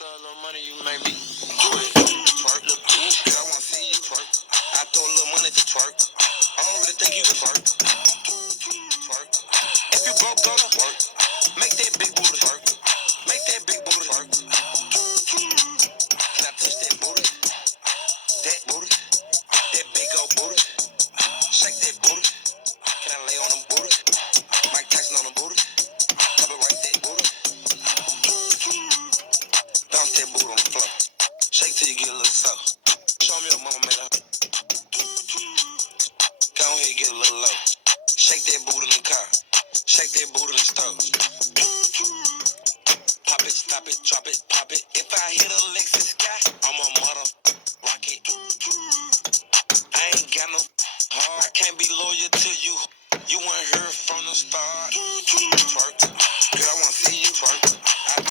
After a little money, you make me do it. Twerk, look cool, girl, I wanna see you twerk. I throw a little money to twerk. I don't really think you can twerk. Twerk. If you broke, go to work. Make that big booty twerk. Make that big booty twerk. Can I touch that booty? That booty? That big old booty? Shake that booty. Can I lay on them booty? Mike Tyson on them booty. Copyright that booty. Bounce that booty on the floor. Shake till you get a little soft. Show me your mama made her. Go ahead, get a little low. Shake that booty in the car. Shake that booty in the stove. Pop it, stop it, drop it, pop it. If I hit a Lexus sky, I'm a mother rocket. I ain't got no heart. I can't be loyal to you. You weren't here from the start. Twerk.